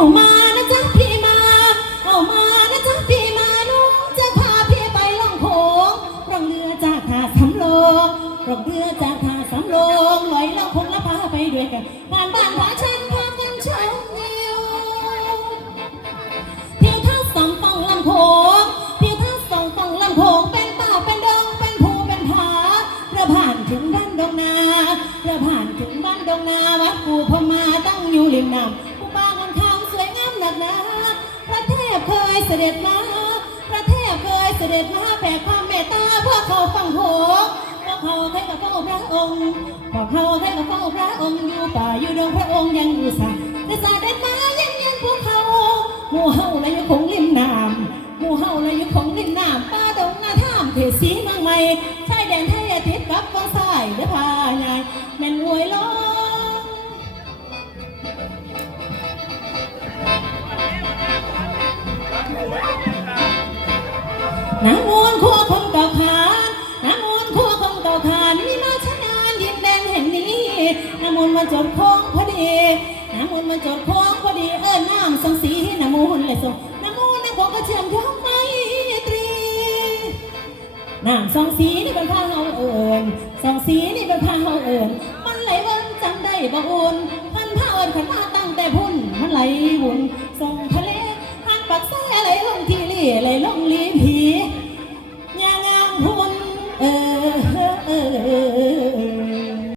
เอามานะจ๊ะพี่มา เอามานะจ๊ะพี่มาน้องจะพาพี่ไปล่องโขงร่องเรือจากท่าสำโรงร่องเรือจากท่าสำโรงลอยล่องโขงแล้วพาไปด้วยกันผ่านบ้านผาชันพากันชมวิวเที่ยวท่าสองฝั่งลำโขงเที่ยวท่าสองฝั่งลำโขงเป็นป่าเป็นดงเป็นภูเป็นผาเรือผ่านถึงบ้านดงนาเรือผ่านถึงบ้านดงนาวัดกูพมาตั้งอยู่ริมน้ำ ยเสด็จมาพระเทพเคยเสด็จมาแผ่ความเมตตาเพื่อเขาฟังโขงพวกเขาเคยกับพระองค์พวกเขาเคยกับพระองค์อยู่ป่าอยู่ดงพระองค์ยังอยู่สาแต่สาเด็ดมายังยังพวกเขาหมู่เฮาและอยู่คงริมน้ำหมู่เฮาและอยู่คงริมน้ำป้าดงนาท่ามเทสีเมืองใหม่ชายแดนไทยอาทิตย์กับวังสายเด้อพายายแม่นอวยล้อ น้ำมวนขั้วคงเก่าขานน้ำมวนขั้วคงเก่าขานมีมาชนานดินแดนแห่งนี้น้ำมนต์มาจดคงพอดีน้ำมนต์มาจดคงพอดีเอิ้นน้ำสังสีน้ำมูลเลยส่งน้ำมูลน้ำคงก็เชื่อมโยงไมตรีน้ำสองสีนี่เป็นผ้าเฮาเอิญสองสีนี่เป็นผ้าเฮาเอิญมันไหลวนจำได้บ่อุ่นพันผ้าเอิญขันมาตั้งแต่พุ่นมันไหลวุ่นส่งทะเลหันปักแซ่ไหลลงที่ลี่ไหลลงลีพี